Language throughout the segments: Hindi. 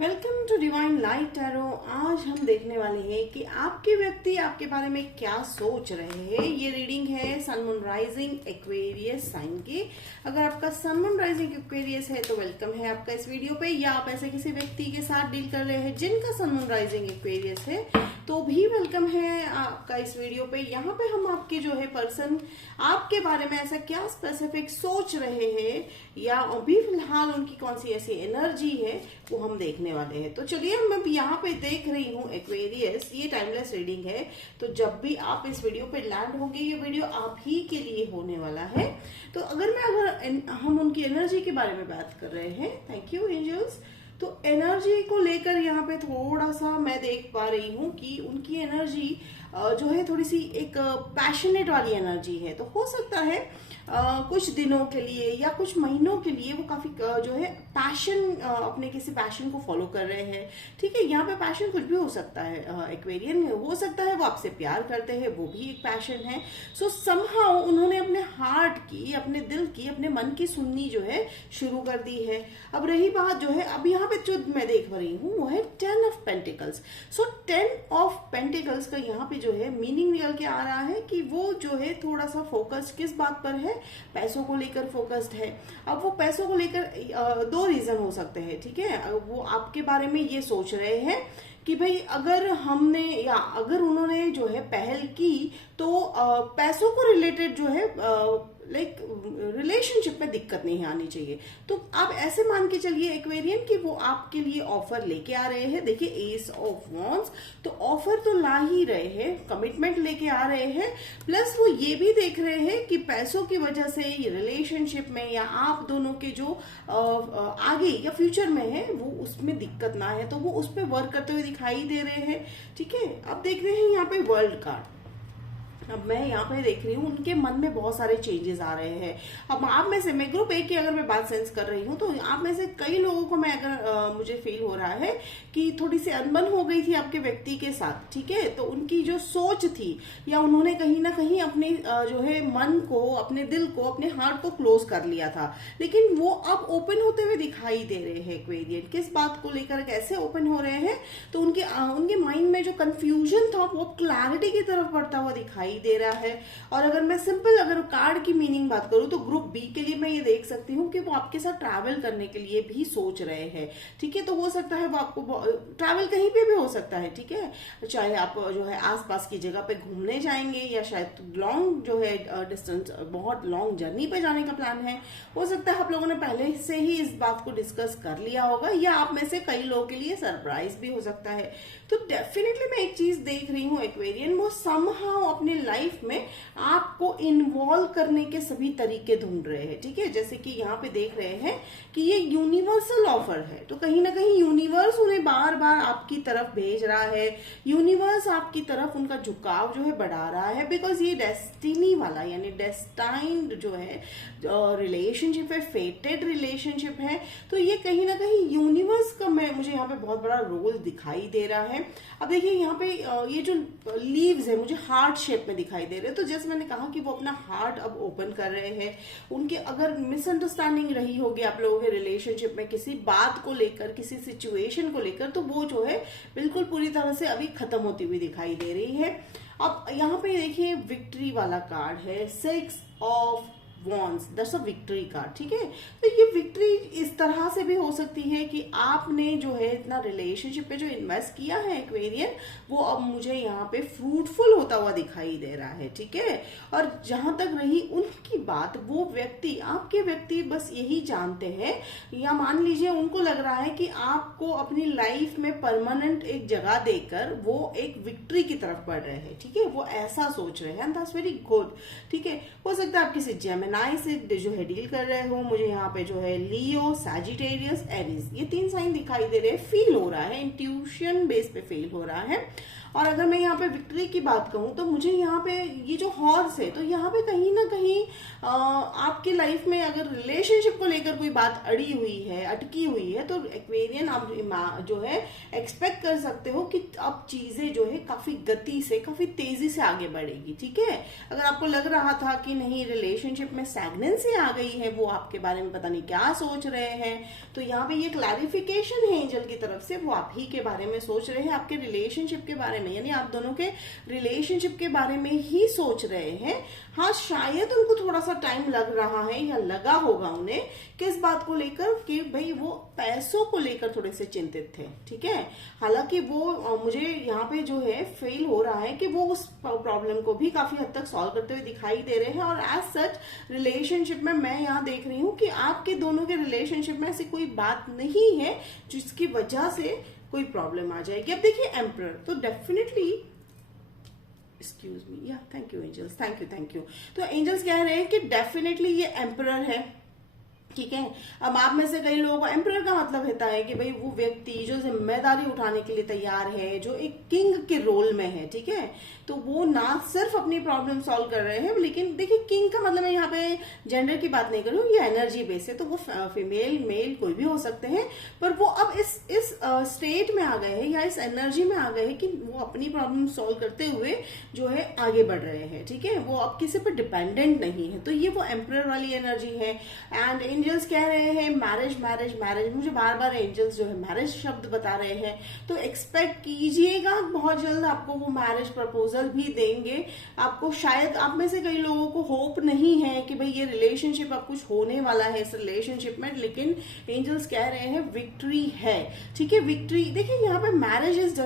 Welcome to divine light tarot. आज हम देखने वाले हैं कि आपके व्यक्ति आपके बारे में क्या सोच रहे हैं। ये रीडिंग है sun moon rising aquarius sign की। अगर आपका सन मून राइजिंग एक्वेरियस है तो वेलकम है आपका इस वीडियो पे, या आप ऐसे किसी व्यक्ति के साथ डील कर रहे हैं जिनका सन मून राइजिंग एक्वेरियस है तो भी वेलकम है आपका इस वीडियो पे। यहाँ पे हम आपके जो है पर्सन आपके बारे में ऐसा क्या स्पेसिफिक सोच रहे हैं या अभी फिलहाल उनकी कौन सी ऐसी एनर्जी है वो हम देखने वाले हैं। तो चलिए मैं यहाँ पे देख रही हूँ एक्वेरियस, ये टाइमलेस रीडिंग है। तो जब भी आप इस वीडियो पे लैंड होंगे ये वीडियो आप ही के लिए होने वाला है। तो अगर हम उनकी एनर्जी के बारे में बात कर रहे हैं, थैंक यू एंजल्स। तो एनर्जी को लेकर यहाँ पे थोड़ा सा मैं देख पा रही हूँ कि उनकी एनर्जी जो है थोड़ी सी एक पैशनेट वाली एनर्जी है। तो हो सकता है कुछ दिनों के लिए या कुछ महीनों के लिए वो काफी जो है पैशन, अपने किसी पैशन को फॉलो कर रहे हैं। ठीक है, यहाँ पे पैशन कुछ भी हो सकता है। एक्वेरियन में हो सकता है वो आपसे प्यार करते हैं, वो भी एक पैशन है। सो समहाउ उन्होंने अपने हार्ट की, अपने दिल की, अपने मन की सुननी जो है शुरू कर दी है। अब रही बात जो है, अब यहाँ पे जो मैं देख रही हूँ वो है 10 of pentacles. So 10 of pentacles का यहाँ पे जो है मीनिंग निकल के आ रहा है कि वो जो है थोड़ा सा फोकस किस बात पर है, पैसों को लेकर फोकस्ड है। अब वो पैसों को लेकर दो रीजन हो सकते हैं। ठीक है, वो आपके बारे में ये सोच रहे हैं कि भाई अगर हमने या अगर उन्होंने जो है पहल की तो पैसों को रिलेटेड जो है लाइक रिलेशनशिप में दिक्कत नहीं आनी चाहिए। तो आप ऐसे मान के चलिए एक्वेरियन कि वो आपके लिए ऑफर लेके आ रहे हैं। देखिए एस ऑफ वॉन्ड्स, तो ऑफर तो ला ही रहे हैं, कमिटमेंट लेके आ रहे हैं, प्लस वो ये भी देख रहे हैं कि पैसों की वजह से ये रिलेशनशिप में या आप दोनों के जो आगे या फ्यूचर में है वो उसमें दिक्कत ना है, तो वो उस पर वर्क करते हुए दिखाई दे रहे हैं। ठीक है, अब देख रहे हैं यहाँ पे वर्ल्ड कार्ड। अब मैं यहाँ पे देख रही हूँ उनके मन में बहुत सारे चेंजेस आ रहे हैं। अब आप में से, मैं ग्रुप ए की अगर मैं बात सेंस कर रही हूँ तो आप में से कई लोगों को मैं अगर मुझे फील हो रहा है कि थोड़ी सी अनबन हो गई थी आपके व्यक्ति के साथ। ठीक है, तो उनकी जो सोच थी या उन्होंने कहीं ना कहीं अपने जो है मन को, अपने दिल को, अपने हार्ट को क्लोज कर लिया था, लेकिन वो अब ओपन होते हुए दिखाई दे रहे हैं। एक्वेरियन किस बात को लेकर कैसे ओपन हो रहे हैं, तो उनके माइंड में जो कंफ्यूजन था वो क्लैरिटी की तरफ बढ़ता हुआ दिखाई दे रहा है। और अगर मैं सिंपल अगर कार्ड की मीनिंग बात करूं तो ग्रुप बी के लिए मैं ये देख सकती हूँ कि वो आपके साथ ट्रैवल करने के लिए भी सोच रहे हैं। ठीक है, तो हो सकता है वो आपको ट्रैवल कहीं पे भी हो सकता है। ठीक है, चाहे आप जो है आसपास की जगह पे घूमने जाएंगे या शायद लॉन्ग जो है डिस्टेंस, बहुत लॉन्ग जर्नी पे जाने का प्लान है। हो सकता है आप लोगों ने पहले से ही इस बात को डिस्कस कर लिया होगा, या आप में से कई लोगों के लिए सरप्राइज भी हो सकता है। तो डेफिनेटली मैं एक चीज देख रही हूँ एक्वेरियन, वो समहाउ अपने लाइफ में आपको इन्वॉल्व करने के सभी तरीके ढूंढ रहे हैं। ठीक है, जैसे कि यहाँ पे देख रहे हैं कि ये यूनिवर्सल ऑफर है, तो कहीं ना कहीं यूनिवर्स उन्हें बार बार आपकी तरफ भेज रहा है। यूनिवर्स आपकी तरफ उनका झुकाव जो है बढ़ा रहा है, बिकॉज ये डेस्टिनी वाला यानी डेस्टाइन्ड जो है रिलेशनशिप है, फेटेड रिलेशनशिप है। तो ये कहीं ना कहीं यूनिवर्स का मुझे यहाँ पे बहुत बड़ा रोल दिखाई दे रहा है। अब देखिए यहाँ पे ये जो लीव्स है मुझे हार्ट शेप में दिखाई दे रहे हैं। तो जैसे मैंने कहा कि वो अपना हार्ट अब ओपन कर रहे हैं। उनके अगर मिसअंडरस्टैंडिंग रही होगी आप लोगों के रिलेशनशिप में किसी बात को लेकर, किसी सिचुएशन को लेकर, तो वो जो है बिल्कुल पूरी तरह से अभी खत्म होती हुई दिखाई दे रही है। अब यहाँ पे देखिए विक्ट्री वाला कार्ड है, 6 of wands, that's a victory card. ठीक है, तो ये विक्ट्री इस तरह से भी हो सकती है कि आपने जो है इतना रिलेशनशिप पे जो इन्वेस्ट किया है एक्वेरियन, वो अब मुझे यहाँ पे फ्रूटफुल होता हुआ दिखाई दे रहा है। ठीक है, और जहां तक रही उनकी बात, वो व्यक्ति, आपके व्यक्ति बस यही जानते हैं, या मान लीजिए उनको लग रहा है कि आपको अपनी लाइफ में परमानेंट एक जगह देकर वो एक विक्ट्री की तरफ बढ़ रहे हैं। ठीक है, वो ऐसा सोच रहे हैं, एंड दैट्स वेरी गुड। ठीक है, हो सकता है आप किसी जेमिनी से जो है डील कर रहे हो। मुझे यहाँ पे जो है लियो, सैजिटेरियस, एरीज, ये 3 साइन दिखाई दे रहे हैं। फील हो रहा है, इंट्यूशन बेस पे फील हो रहा है। और अगर मैं यहाँ पे विक्ट्री की बात कहूँ तो मुझे यहाँ पे ये जो हॉर्स है, तो यहाँ पे कहीं ना कहीं आपकी लाइफ में अगर रिलेशनशिप को लेकर कोई बात अड़ी हुई है, अटकी हुई है, तो एक्वेरियन आप जो है एक्सपेक्ट कर सकते हो कि अब चीजें जो है काफी गति से, काफी तेजी से आगे बढ़ेगी। ठीक है, अगर आपको लग रहा था कि नहीं रिलेशनशिप में स्टैग्नेंसी आ गई है, वो आपके बारे में पता नहीं क्या सोच रहे हैं, तो यहाँ पे ये क्लैरिफिकेशन है एंजल की तरफ से, वो आप ही के बारे में सोच रहे हैं, आपके रिलेशनशिप के बारे में, यानी आप दोनों के रिलेशनशिप के बारे में ही सोच रहे हैं। हाँ, शायद उनको थोड़ा सा टाइम लग रहा है या लगा होगा उन्हें, किस बात को लेकर कि भाई वो पैसों को लेकर थोड़े से चिंतित थे। ठीक है, हालांकि वो मुझे यहाँ पे जो है फील हो रहा है कि वो उस प्रॉब्लम को भी काफी हद तक सॉल्व करते हुए दिखाई दे रहे हैं, और एज सच रिलेशनशिप में मैं यहाँ देख रही हूँ कि आपके दोनों के रिलेशनशिप में ऐसी कोई बात नहीं है जिसकी वजह से कोई प्रॉब्लम आ जाएगी। अब देखिए एम्परर, तो डेफिनेटली एक्सक्यूज मी, या thank you angels, thank you. तो एंजल्स कह रहे हैं कि डेफिनेटली ये एम्परर है। ठीक है, अब आप में से कई लोगों को एम्परर का मतलब होता है कि भाई वो व्यक्ति जो जिम्मेदारी उठाने के लिए तैयार है, जो एक किंग के रोल में है। ठीक है, तो वो ना सिर्फ अपनी प्रॉब्लम सॉल्व कर रहे हैं, लेकिन देखिए किंग का मतलब मैं यहाँ पे जेंडर की बात नहीं कर रही हूँ, ये एनर्जी बेस है, तो वो फीमेल मेल कोई भी हो सकते हैं, पर वो अब इस स्टेट में आ गए हैं या इस एनर्जी में आ गए हैं कि वो अपनी प्रॉब्लम सॉल्व करते हुए जो है आगे बढ़ रहे हैं। ठीक है, वो अब किसी पर डिपेंडेंट नहीं है, तो ये वो एम्परर वाली एनर्जी है। एंड एंजल्स कह रहे हैं मैरिज मैरिज मैरिज, मुझे बार बार एंजल्स जो है मैरिज शब्द बता रहे हैं, तो एक्सपेक्ट कीजिएगा बहुत जल्द आपको वो मैरिज प्रपोजल भी देंगे। आपको शायद, आप में से कई लोगों को होप नहीं है कि भाई ये रिलेशनशिप अब कुछ होने वाला है इस रिलेशनशिप में, लेकिन एंजल्स कह रहे हैं विक्ट्री है। ठीक है, विक्ट्री, देखिए यहाँ पे marriage is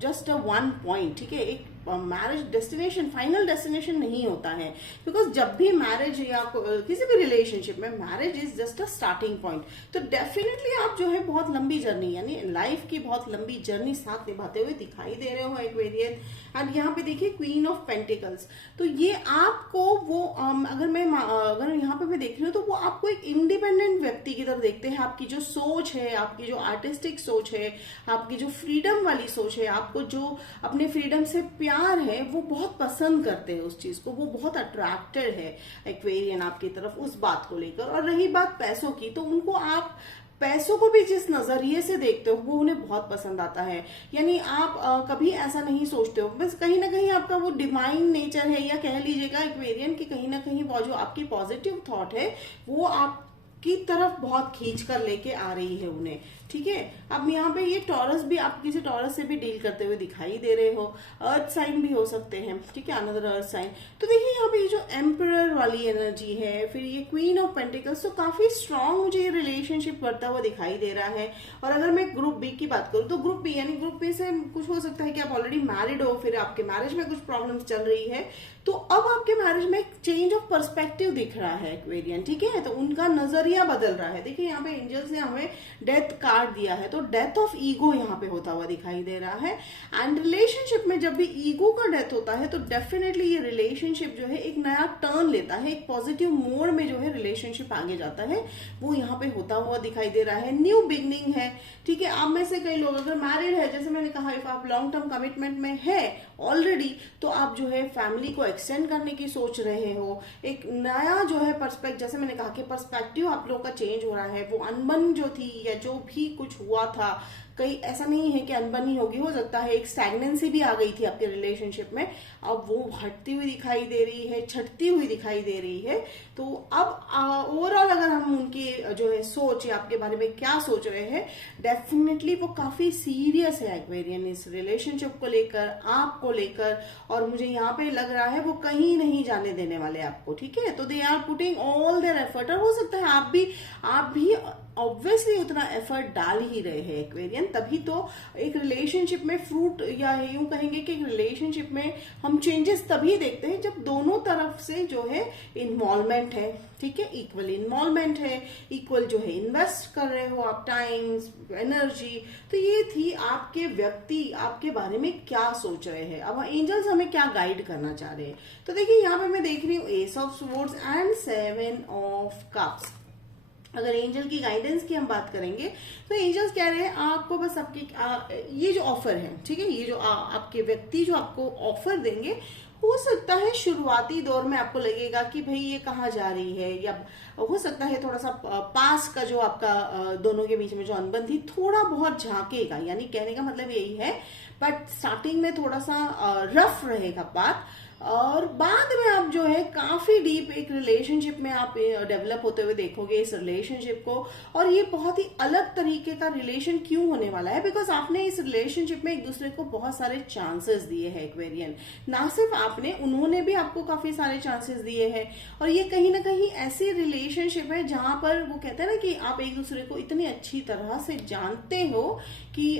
just a one point. ठीक है, एक मैरिज डेस्टिनेशन, फाइनल डेस्टिनेशन नहीं होता है, बिकॉज जब भी मैरिज या किसी भी रिलेशनशिप में marriage is just a starting point. तो डेफिनेटली आप जो है बहुत लंबी जर्नी, यानी लाइफ की बहुत लंबी जर्नी साथ निभाते हुए दिखाई दे रहे हो एक्वेरियन। एंड यहाँ पे देखिए क्वीन ऑफ पेंटिकल्स, तो ये आपको वो अगर यहाँ पे मैं देख रही हूँ तो वो आपको एक इंडिपेंडेंट व्यक्ति की तरफ देखते हैं। आपकी जो सोच है, आपकी जो आर्टिस्टिक सोच है, आपकी जो फ्रीडम वाली सोच है, आपको जो अपने फ्रीडम से प्यार है, वो बहुत पसंद करते हैं उस चीज को, वो बहुत अट्रैक्टेड है एक्वेरियन आपकी तरफ उस बात को लेकर। और रही बात पैसों की, तो उनको आप पैसों को भी जिस नजरिए से देखते हो वो उन्हें बहुत पसंद आता है। यानी आप कभी ऐसा नहीं सोचते हो, बस कहीं ना कहीं आपका वो डिवाइन नेचर है, या कह लीजिएगा एक्वेरियन की कहीं ना कहीं वो जो आपकी पॉजिटिव थॉट है वो आपकी तरफ बहुत खींच कर लेके आ रही है उन्हें। ठीक है, अब यहाँ पे ये टॉरस भी, आप किसी टॉरस से भी डील करते हुए दिखाई दे रहे हो, अर्थ साइन भी हो सकते हैं। ठीक है, अनदर अर्थ साइन। तो देखिए यहाँ पे ये जो एम्परर वाली एनर्जी है, फिर ये क्वीन ऑफ पेंटिकल्स, तो काफी स्ट्रांग मुझे ये रिलेशनशिप करता हुआ दिखाई दे रहा है। और अगर मैं ग्रुप बी की बात करूँ तो ग्रुप बी, यानी ग्रुप बी से कुछ हो सकता है कि आप ऑलरेडी मैरिड हो, फिर आपके मैरिज में कुछ प्रॉब्लम चल रही है, तो अब आपके मैरिज में एक चेंज ऑफ पर्सपेक्टिव दिख रहा है एक्वेरियन। ठीक है, तो उनका नजरिया बदल रहा है। देखिए यहाँ पे एंजल्स ने हमें डेथ कार्ड दिया है, तो डेथ ऑफ ईगो यहाँ पे होता हुआ दिखाई दे रहा है। एंड रिलेशनशिप में जब भी ईगो का डेथ होता है तो डेफिनेटली ये रिलेशनशिप जो है एक नया टर्न लेता है, एक पॉजिटिव मोड में जो है रिलेशनशिप आगे जाता है, वो यहाँ पे होता हुआ दिखाई दे रहा है। न्यू बिगनिंग है। ठीक है, आप में से कई लोग अगर मैरिड है, जैसे मैंने कहा, इफ आप लॉन्ग टर्म कमिटमेंट में है ऑलरेडी, तो आप जो है फैमिली को एक्सटेंड करने की सोच रहे हो, एक नया जो है पर्सपेक्टिव, जैसे मैंने कहा कि पर्सपेक्टिव आप लोग का चेंज हो रहा है। वो अनबन जो थी या जो भी कुछ हुआ था, कहीं ऐसा नहीं है कि अनबनी होगी, हो सकता है एक स्टैग्नेंसी भी आ गई थी आपके रिलेशनशिप में, अब वो हटती हुई दिखाई दे रही है, छटती हुई दिखाई दे रही है। तो अब ओवरऑल अगर हम उनकी जो है सोच या आपके बारे में क्या सोच रहे हैं, डेफिनेटली वो काफी सीरियस है एक्वेरियन इस रिलेशनशिप को लेकर, आपको लेकर, और मुझे यहाँ पे लग रहा है वो कहीं नहीं जाने देने वाले आपको। ठीक है, तो they are putting all their effort, और हो सकता है आप भी ऑब्वियसली उतना एफर्ट डाल ही रहे हैं एक्वेरियन, तभी तो एक रिलेशनशिप में फ्रूट, या यूं कहेंगे कि एक रिलेशनशिप में हम चेंजेस तभी देखते हैं जब दोनों तरफ से जो है इन्वॉल्वमेंट है। ठीक है, इक्वल इन्वॉल्वमेंट है, इक्वल जो है इन्वेस्ट कर रहे हो आप टाइम, एनर्जी। तो ये थी आपके व्यक्ति आपके बारे में क्या सोच रहे हैं। अब एंजल्स हमें क्या गाइड करना चाह रहे हैं, तो देखिए यहाँ पे मैं देख रही हूँ S of swords and 7 of cups. अगर एंजल की गाइडेंस की हम बात करेंगे तो एंजल्स कह रहे हैं आपको बस ये जो ऑफर है, ठीक है, ये जो आपके व्यक्ति जो आपको ऑफर देंगे, हो सकता है शुरुआती दौर में आपको लगेगा कि भाई ये कहाँ जा रही है, या हो सकता है थोड़ा सा पास का जो आपका दोनों के बीच में जो अनबन थी थोड़ा बहुत झांकेगा, यानी कहने का मतलब यही है। बट स्टार्टिंग में थोड़ा सा रफ रहेगा बात, और बाद में आप जो है काफी डीप एक रिलेशनशिप में आप डेवलप होते हुए देखोगे इस रिलेशनशिप को। और ये बहुत ही अलग तरीके का रिलेशन क्यों होने वाला है, बिकॉज आपने इस रिलेशनशिप में एक दूसरे को बहुत सारे चांसेस दिए हैं एक्वेरियन, ना सिर्फ आपने, उन्होंने भी आपको काफी सारे चांसेस दिए हैं। और ये कहीं ना कहीं ऐसी रिलेशनशिप है जहां पर वो कहते हैं ना कि आप एक दूसरे को इतनी अच्छी तरह से जानते हो कि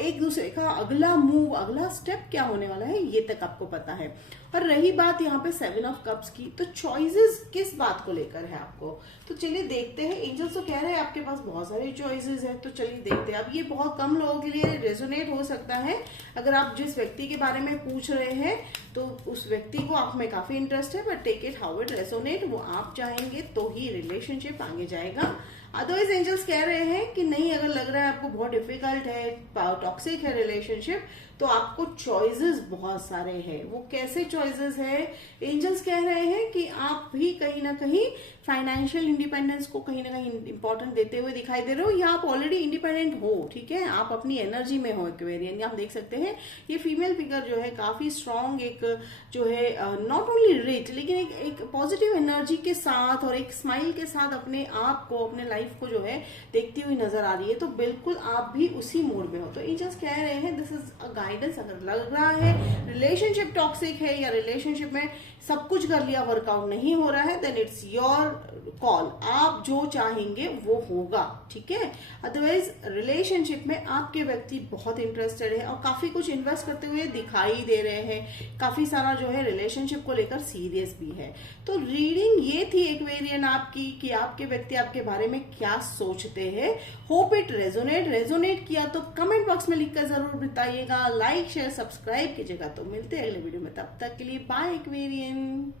एक दूसरे का अगला मूव, अगला स्टेप क्या होने वाला है ये तक आपको पता है। और रही बात यहाँ पे 7 ऑफ कप्स की, तो चॉइसेस किस बात को लेकर है आपको, तो चलिए देखते हैं। एंजल्स तो कह रहे हैं आपके पास बहुत सारे चॉइसेस है, तो चलिए देखते हैं। अब ये बहुत कम लोगों के लिए रेजोनेट हो सकता है। अगर आप जिस व्यक्ति के बारे में पूछ रहे हैं तो उस व्यक्ति को आप में काफी इंटरेस्ट है, but take it how it resonate, वो आप चाहेंगे तो ही रिलेशनशिप आगे जाएगा। अदरवाइज एंजल्स कह रहे हैं कि नहीं, अगर लग रहा है आपको बहुत डिफिकल्ट है, टॉक्सिक है रिलेशनशिप, तो आपको चॉइसेस बहुत सारे हैं। वो कैसे चॉइसेस है, एंजल्स कह रहे हैं कि आप भी कहीं ना कहीं फाइनेंशियल इंडिपेंडेंस को कहीं ना कहीं इंपॉर्टेंट देते हुए दिखाई दे रहे हो, या आप ऑलरेडी इंडिपेंडेंट हो, ठीक है, आप अपनी एनर्जी में हो एक्वेरियन। आप देख सकते हैं ये फीमेल फिगर जो है काफी स्ट्रांग, एक जो है नॉट ओनली रिच, लेकिन एक पॉजिटिव एनर्जी के साथ और एक स्माइल के साथ अपने आप को, अपने लाइफ को जो है देखती हुई नजर आ रही है। तो बिल्कुल आप भी उसी मोड में हो। तो एंजल्स कह रहे हैं दिस इज अ गाइडेंस। अगर लग रहा है रिलेशनशिप टॉक्सिक है या रिलेशनशिप में सब कुछ कर लिया, वर्कआउट नहीं हो रहा है, देन इट्स योर कॉल, आप जो चाहेंगे वो होगा, ठीक है। अदरवाइज रिलेशनशिप में आपके व्यक्ति बहुत इंटरेस्टेड है और काफी कुछ इन्वेस्ट करते हुए दिखाई दे रहे हैं, काफी सारा जो है रिलेशनशिप को लेकर सीरियस भी है। तो रीडिंग ये थी एक्वेरियन आपकी कि आपके व्यक्ति आपके बारे में क्या सोचते हैं। होप इट रेजोनेट किया तो कमेंट बॉक्स में लिखकर जरूर बताइएगा, लाइक शेयर सब्सक्राइब कीजिएगा। तो मिलते हैं अगले वीडियो में, तब तक के लिए बाय एक्वेरियन।